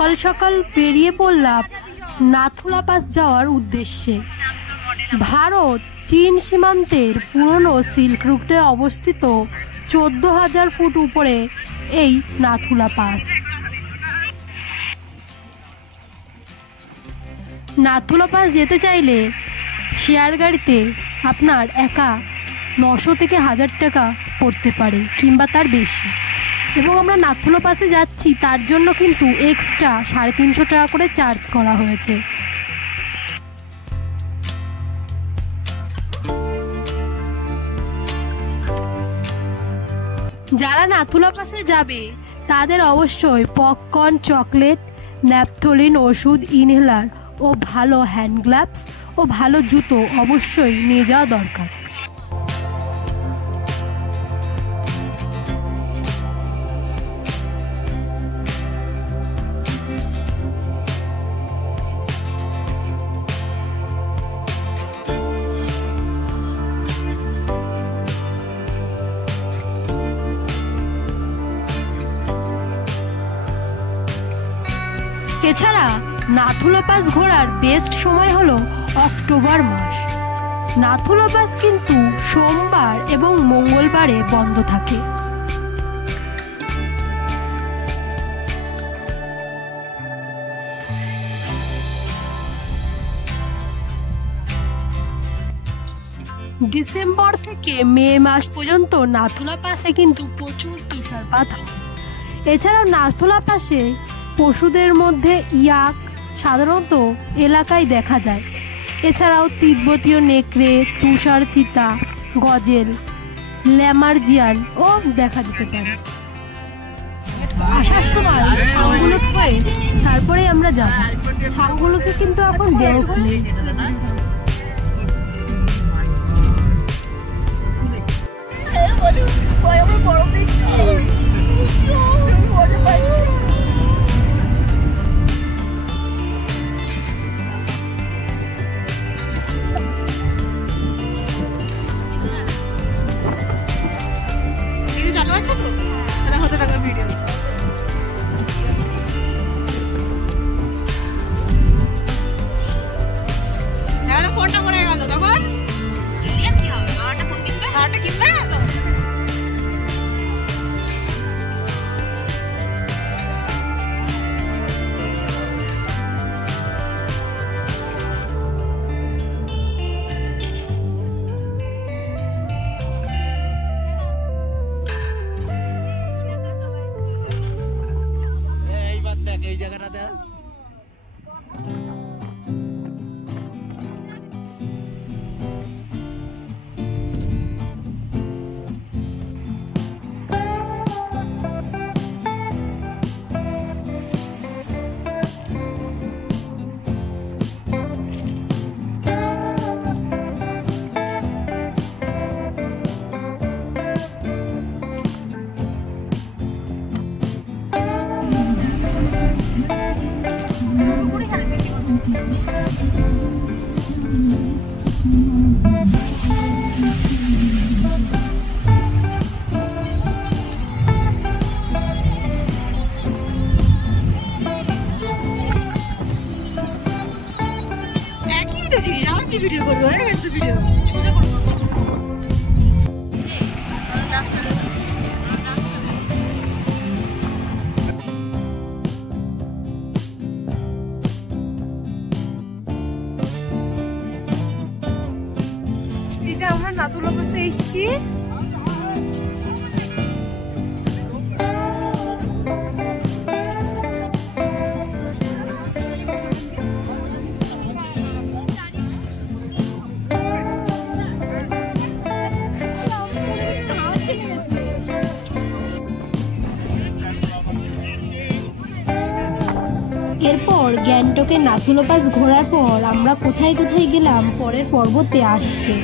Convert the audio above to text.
সকাল সকাল বেরিয়ে পড়লাম নাথুলা পাস যাওয়ার উদ্দেশ্যে। ভারত চীন সীমান্তের পুরনো সিল্ক রুটে অবস্থিত 14,000 ফুট উপরে এই নাথুলা পাস। নাথুলা পাস যেতে চাইলে শেয়ার গাড়িতে আপনার একা 900 থেকে 1000 টাকা পড়তে পারে কিংবা তার বেশি, এবং আমরা নাথুলা পাসে যাচ্ছি তার জন্য কিন্তু এক্সট্রা 350 টাকা করে চার্জ করা হয়েছে। যারা নাথুলা পাসে যাবে তাদের অবশ্যই পপকর্ন, চকলেট, ন্যাপথলিন, ওষুধ, ইনহেলার ও ভালো হ্যান্ড গ্লাভস ও ভালো জুতো অবশ্যই নিয়ে যাওয়া দরকার। এছাড়া নাথুলা পাস ঘোরার বেস্ট সময় হলো অক্টোবর মাস। নাথুলা পাস কিন্তু সোমবার এবং মঙ্গলবারে বন্ধ থাকে। ডিসেম্বর থেকে মে মাস পর্যন্ত নাথুলা পাসে কিন্তু প্রচুর তুষারপাত হয়। এছাড়াও নাথুলা পাসে পশুদের মধ্যে ইয়াক সাধারণত এলাকায় দেখা যায়। এছাড়াও তিব্বতীয় নেকড়ে, তুষার চিতা, গজেল, ল্যামার্জিয়ান ও দেখা যেতে পারে। আসার সময় ছাগলগুলো হয়ে তারপরে আমরা যাব। ছাগলগুলোকে কিন্তু এখন বরফ নেই। চালু আছে তো তারা হতে থাকবে ভিডিও। ফোনটা পড়ে গেল তখন আরেকটা ফোন কিনবে, আরেকটা কিনবে তো। এই জায়গাটা দেখ। কি ভিডিও করবো? হয়ে গেছে ভিডিও। আমরা নাথুলা পাসে এসছি। এরপর গ্যাংটকে নাথুলা পাস ঘোরার পর আমরা কোথায় কোথায় গেলাম পরের পর্বতে আসছে।